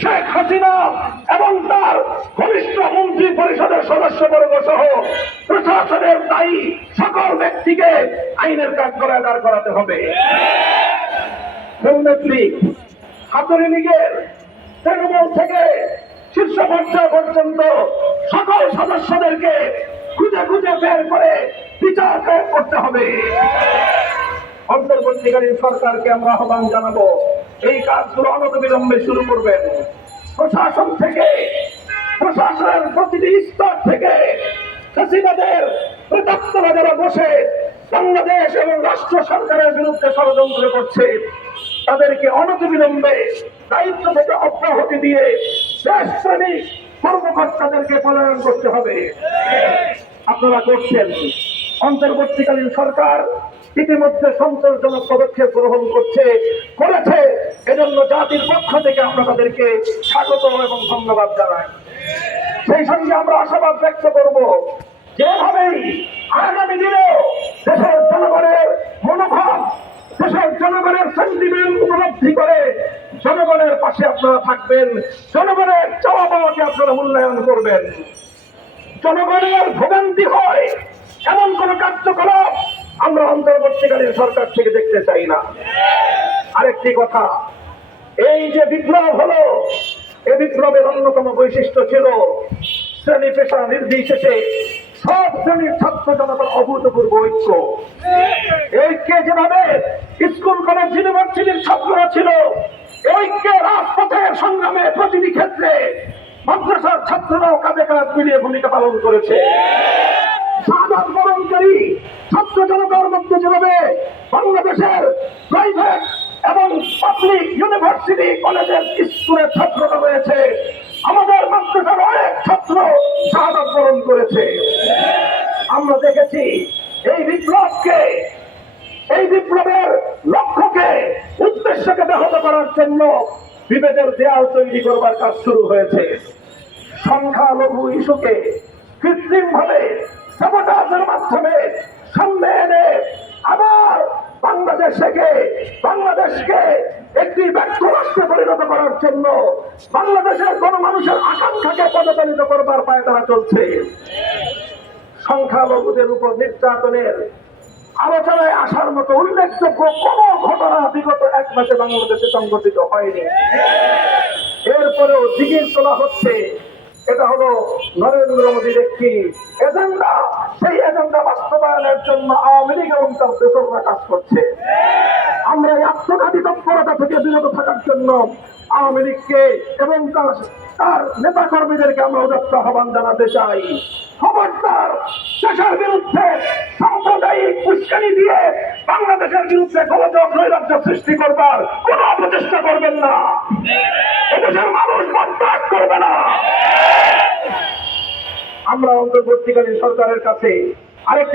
শেখ হাসিনা এবং তার ঘনিষ্ঠ মন্ত্রী পরিষদের সদস্যবর্গ সহ প্রশাসনের দায়ী সকল ব্যক্তিকে আইনের কাঠগড়ায় দাঁড় করাতে হবে। লীগ, ছাত্রী লীগের তৃণমূল থেকে শীর্ষ পর্যায় পর্যন্ত সকল সদস্যদেরকে খুঁজে খুঁজে বের করে বিচার করতে হবে। অন্তর্বর্তীকালীন সরকারকে আমরা আহ্বান জানাবো, এই কাজগুলো অনতিবিলম্বে শুরু করবেন। প্রশাসন থেকে, প্রশাসনের প্রতিটি স্তর থেকে ফ্যাসিবাদের প্রেতাত্মরা যারা বসে বাংলাদেশ এবং রাষ্ট্র সরকারের বিরুদ্ধে ষড়যন্ত্র করছে, তাদেরকে অনতিবিলম্বে দায়িত্ব থেকে অব্যাহতি দিয়ে দেশপ্রেমিক কর্মকর্তাদেরকে পলায়ন করতে হবে। আপনারা করছেন। অন্তর্বর্তীকালীন সরকার ইতিমধ্যে সন্তোষজনক পদক্ষেপ গ্রহণ করেছে। এজন্য জাতির পক্ষ থেকে আমরা তাদেরকে স্বাগত এবং ধন্যবাদ জানাই। সেই সঙ্গে আমরা আশাবাদ ব্যক্ত করব, যেভাবেই আগামী দিনেও দেশের জনগণের মনোভাব, দেশের জনগণের সেন্টিমেন্ট উপলব্ধি করে জনগণের পাশে আপনারা থাকবেন, জনগণের চাওয়া পাওয়াকে আপনারা মূল্যায়ন করবেন। জনগণের ভোগান্তি হয় এমন কোন কার্যকলাপ আমরা অন্তর্বর্তীকালীন সরকার থেকে দেখতে চাই না। আরেকটি কথা, এই যে বিপ্লব হলো, এই বিপ্লবের অন্যতম বৈশিষ্ট্য ছিল শ্রেণী পেশা নির্বিশেষে সব শ্রেণীর ছাত্র জনতার অভূতপূর্ব ঐক্য। ঐক্যে যেভাবে স্কুল কলেজ ইউনিভার্সিটির ছাত্ররা ছিল, ঐক্যে রাজপথের সংগ্রামে প্রতিটি ক্ষেত্রে মাদ্রাসার ছাত্ররাও কাঁধে কাঁধ মিলিয়ে ভূমিকা পালন করেছে। শাহাদাত বরণকারী ছাত্র জনতার মধ্যে যেভাবে বাংলাদেশের প্রাইভেট এবং পাবলিক ইউনিভার্সিটি কলেজের স্কুলের ছাত্ররা রয়েছে, আমাদের মাদ্রাসার অনেক ছাত্র শাহাদাত বরণ করেছে। আমরা দেখেছি এই বিপ্লবকে, এই বিপ্লবের লক্ষ্যকে, উদ্দেশ্যকে ব্যাহত করার জন্য বিভেদের দেয়াল তৈরি করবার কাজ শুরু হয়েছে। সংখ্যালঘু ইস্যুকে কৃত্রিম ভাবে সাবোটাজের মাধ্যমে সামনে এনে আবার বাংলাদেশকে একটি ব্যর্থ রাষ্ট্রে পরিণত করার জন্য বাংলাদেশের কোন মানুষের আকাঙ্ক্ষাকে পদচালিত করবার পায়ে তারা চলছে। সংখ্যালঘুদের উপর নির্যাতনের আলোচনায় আসার মতো উল্লেখযোগ্য কোন ঘটনা বিগত এক মাসে বাংলাদেশে সংঘটিত হয়নি। এরপরেও জিগির তোলা হচ্ছে, এটা হলো নরেন্দ্র মোদীর একটি এজেন্ডা। সেই এজেন্ডা বাস্তবায়নের জন্য আওয়ামী লীগ এবং তার দোসররা কাজ করছে। আমরা এই আত্মঘাতী তৎপরতা থেকে বিরত থাকার জন্য আওয়ামী লীগকে এবং তার নেতা কর্মীদেরকে আমরা উদাত্ত আহ্বান জানাতে চাই। খবরদার দেশের বিরুদ্ধে সাম্প্রদায়িক উস্কানি দিয়ে বাংলাদেশের বিরুদ্ধে গোলযোগ নৈরাজ্য সৃষ্টি করবার কোন প্রচেষ্টা করবেন না। এদেশের মানুষ বরদাস্ত করবে না। আমরা অন্তর্বর্তীকালীন সরকারের কাছে আরেকটি